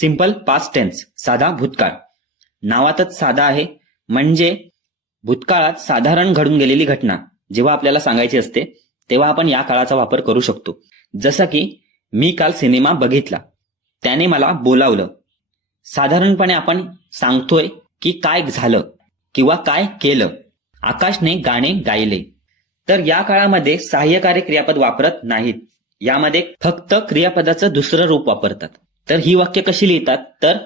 Simple past tense साधा भूतकाळ. नावातच साधा आहे म्हणजे भूतकाळात साधारण घडून गेलेली घटना. जेव्हा आपल्याला सांगायची असते तेव्हा आपण या काळाचा वापर करू शकतो. जसं की मी काल सिनेमा बघितला. त्याने मला बोलावलं. साधारणपणे आपण सांगतोय की काय झालं किंवा काय केलं. आकाशने गाणे गायले. तर या काळामध्ये सहाय्यकारी क्रियापद वापरत नाहीत. यामध्ये फक्त क्रियापदाचं दुसरं रूप वापरतात. तर ही वाक्य कशी लिहितात? तर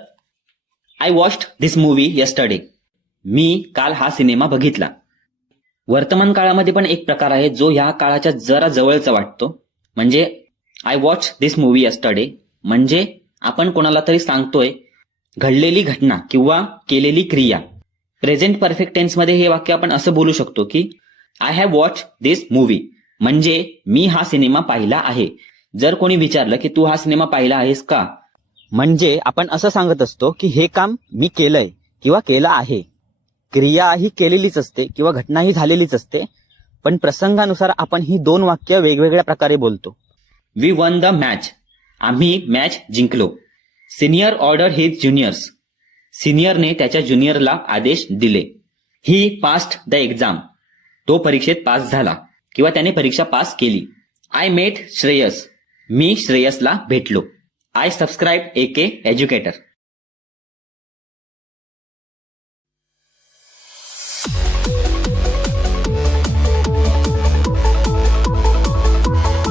I watched this movie yesterday मी काल हा सिनेमा बघितला. वर्तमान काळामध्ये पण एक प्रकार आहे जो ह्या काळाच्या जरा जवळचा वाटतो. म्हणजे I watch this movie yesterday म्हणजे आपण कोणाला तरी सांगतोय घडलेली घटना किंवा केलेली क्रिया. प्रेझेंट परफेक्ट टेन्समध्ये हे वाक्य आपण असं बोलू शकतो की I have watch this movie म्हणजे मी हा सिनेमा पाहिला आहे. जर कोणी विचारलं की तू हा सिनेमा पाहिला आहेस का? म्हणजे आपण असं सांगत असतो की हे काम मी केलंय किंवा केलं आहे. क्रिया ही केलेलीच असते किंवा घटना ही झालेलीच असते पण प्रसंगानुसार आपण ही दोन वाक्य वेगवेगळ्या प्रकारे बोलतो. वी वन द मॅच आम्ही मॅच जिंकलो. सिनियर ऑर्डर हिज ज्युनियर्स सिनियरने त्याच्या ज्युनियरला आदेश दिले. ही पास्ट द एक्झाम तो परीक्षेत पास झाला किंवा त्याने परीक्षा पास केली. आय मेट श्रेयस मी श्रेयसला भेटलो. I subscribe A K educator